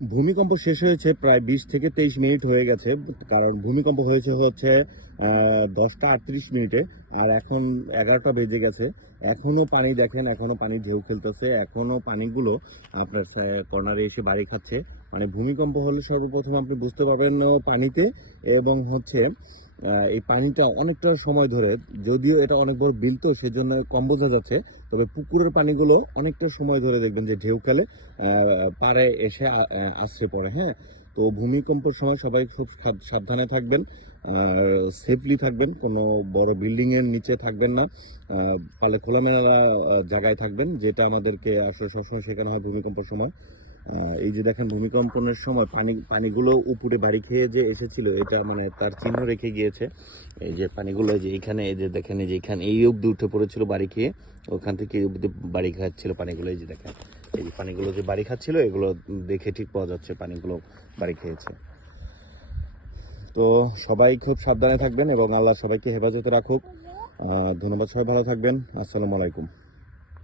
ভূমিকম্প শেষ হয়েছে প্রায় ২০ থেকে ২৩ মিনিট হয়ে গেছে। কারণ ভূমিকম্প হয়েছে হচ্ছে ১০টা ৩৮ মিনিটে। আর এখন ১১টা বেজে গেছে। এখনো পানি দেখেন, এখনো পানির ঢেউ খেলতেছে। এখনো পানিগুলো আপনার কর্নারে এসে বাড়ি খাচ্ছে। মানে ভূমিকম্প হলে সর্বপ্রথম আপনি বুঝতে পারবেন পানিতে, এবং হচ্ছে এই পানিটা অনেকটা সময় ধরে, যদিও এটা অনেক বড় বিল তো সেজন্য কম বোঝা যাচ্ছে, তবে পুকুরের পানিগুলো অনেকটা সময় ধরে দেখবেন যে ঢেউ খেলে পাড়ে এসে আছড়ে পড়ে। হ্যাঁ, তো ভূমিকম্পের সময় সবাই খুব সাবধানে থাকবেন, আর সেফলি থাকবেন, কোনো বড় বিল্ডিং এর নিচে থাকবেন না, পারলে খোলামেলা জায়গায় থাকবেন, যেটা আমাদেরকে আসলে সবসময় শেখানো হয় ভূমিকম্পের সময়। এই যে দেখেন ভূমিকম্পনের সময় পানিগুলো উপরে বাড়ি খেয়ে যে এসেছিল, এটা মানে তার চিহ্ন রেখে গিয়েছে। এই যে পানিগুলো এই যে এখানে, এই যে দেখেন, এই যে এখানে এই অব্দি উঠে পড়েছিল বাড়ি খেয়ে, ওখান থেকে এই অব্দি বাড়ি খাচ্ছিল পানিগুলো। এই যে দেখেন, এই যে পানিগুলো যে বাড়ি খাচ্ছিল, এগুলো দেখে ঠিক পাওয়া যাচ্ছে পানিগুলো বাড়ি খেয়েছে। তো সবাই খুব সাবধানে থাকবেন এবং আল্লাহ সবাইকে হেফাজতে রাখুক। ধন্যবাদ, সবাই ভালো থাকবেন। আসসালামু আলাইকুম।